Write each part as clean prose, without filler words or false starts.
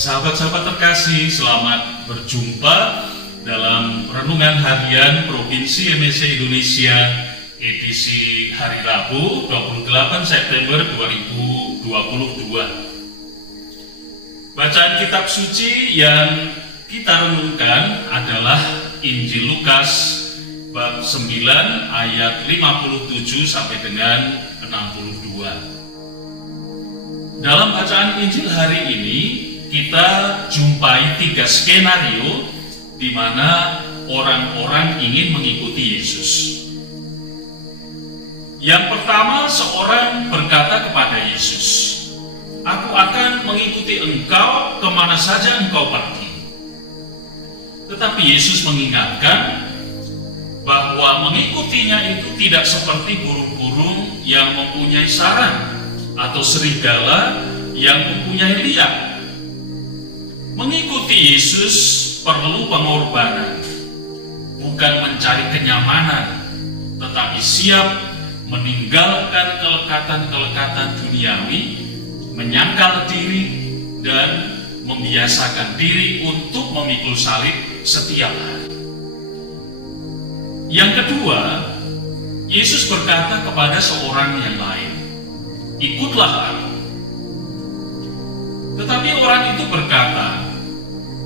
Sahabat-sahabat terkasih, selamat berjumpa dalam Renungan Harian Provinsi MSC Indonesia edisi hari Rabu 28 September 2022. Bacaan kitab suci yang kita renungkan adalah Injil Lukas bab 9 ayat 57 sampai dengan 62. Dalam bacaan Injil hari ini kita jumpai 3 skenario di mana orang-orang ingin mengikuti Yesus. Yang pertama, seorang berkata kepada Yesus, "Aku akan mengikuti engkau kemana saja engkau pergi." Tetapi Yesus mengingatkan bahwa mengikutinya itu tidak seperti burung-burung yang mempunyai sarang atau serigala yang mempunyai liang. Mengikuti Yesus perlu pengorbanan, bukan mencari kenyamanan, tetapi siap meninggalkan kelekatan-kelekatan duniawi, menyangkal diri, dan membiasakan diri untuk memikul salib setiap hari. Yang kedua, Yesus berkata kepada seorang yang lain, "Ikutlah aku." Tetapi orang itu berkata,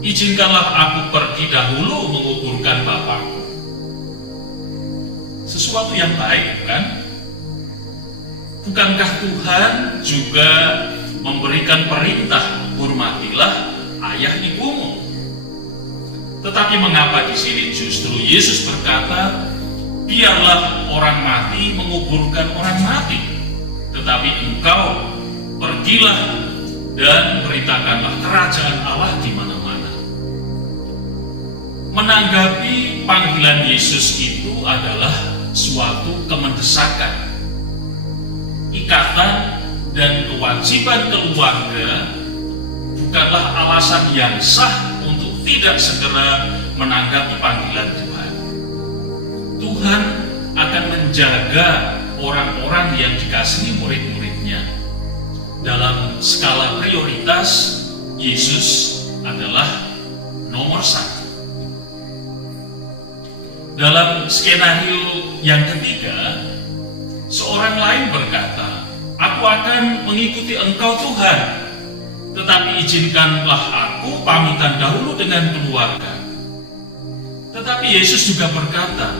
"Izinkanlah aku pergi dahulu menguburkan Bapakku." Sesuatu yang baik, bukan? Bukankah Tuhan juga memberikan perintah, "Hormatilah ayah ibumu"? Tetapi mengapa di sini justru Yesus berkata, "Biarlah orang mati menguburkan orang mati, tetapi engkau pergilah dan beritakanlah kerajaan Allah di mana-mana"? Menanggapi panggilan Yesus itu adalah suatu kemendesakan. Ikatan dan kewajiban keluarga bukanlah alasan yang sah untuk tidak segera menanggapi panggilan Tuhan. Tuhan akan menjaga orang-orang yang dikasihi murid-muridnya. Dalam skala prioritas, Yesus adalah nomor 1. Dalam skenario yang ketiga, seorang lain berkata, "Aku akan mengikuti engkau Tuhan, tetapi izinkanlah aku pamitan dahulu dengan keluarga." Tetapi Yesus juga berkata,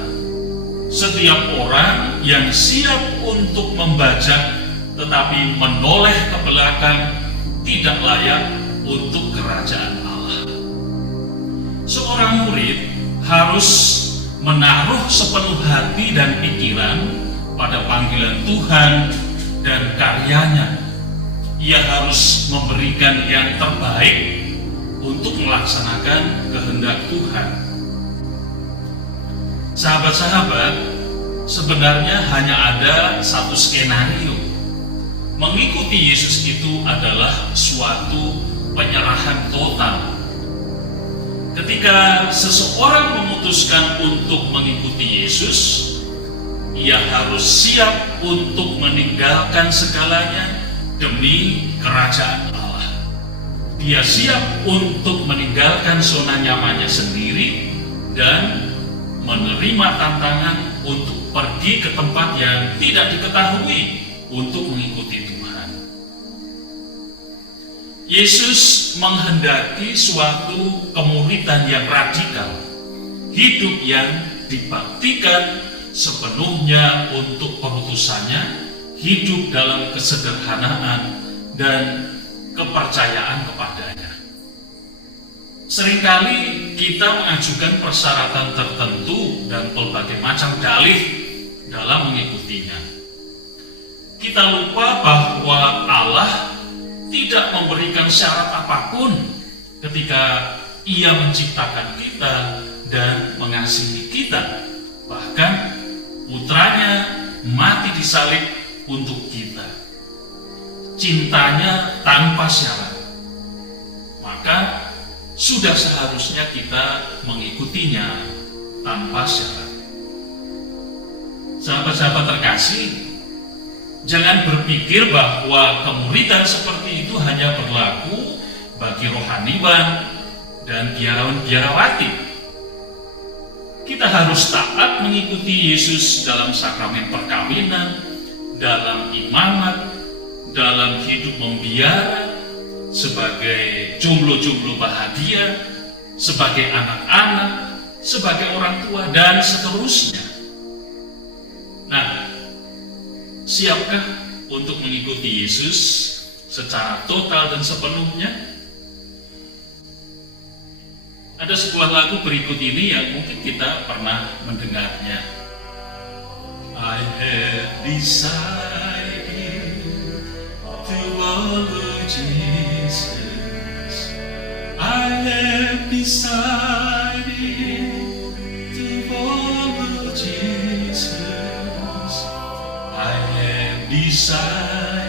"Setiap orang yang siap untuk membajak tetapi menoleh ke belakang tidak layak untuk kerajaan Allah." Seorang murid harus menaruh sepenuh hati dan pikiran pada panggilan Tuhan dan karyanya. Ia harus memberikan yang terbaik untuk melaksanakan kehendak Tuhan. Sahabat-sahabat, sebenarnya hanya ada satu skenario. Mengikuti Yesus itu adalah suatu penyerahan total. Ketika seseorang memutuskan untuk mengikuti Yesus, ia harus siap untuk meninggalkan segalanya demi kerajaan Allah. Dia siap untuk meninggalkan zona nyamannya sendiri dan menerima tantangan untuk pergi ke tempat yang tidak diketahui untuk mengikuti Tuhan. Yesus menghendaki suatu kemuridan yang radikal, hidup yang dibaktikan sepenuhnya untuk perutusannya, hidup dalam kesederhanaan dan kepercayaan kepadanya. Seringkali kita mengajukan persyaratan tertentu dan berbagai macam dalih dalam mengikutinya. Kita lupa bahwa Allah tidak memberikan syarat apapun ketika Ia menciptakan kita dan mengasihi kita. Bahkan putranya mati disalib untuk kita. Cintanya tanpa syarat. Maka sudah seharusnya kita mengikutinya tanpa syarat. Sahabat-sahabat terkasih, jangan berpikir bahwa kemuridan seperti itu hanya berlaku bagi rohaniwan dan biarawan-biarawati. Kita harus taat mengikuti Yesus dalam sakramen perkawinan, dalam imamat, dalam hidup membiara, sebagai jomblo-jomblo bahagia, sebagai anak-anak, sebagai orang tua, dan seterusnya. Nah, siapkah untuk mengikuti Yesus secara total dan sepenuhnya? Ada sebuah lagu berikut ini yang mungkin kita pernah mendengarnya. I have decided to follow Jesus. I have decided to follow Jesus. I have decided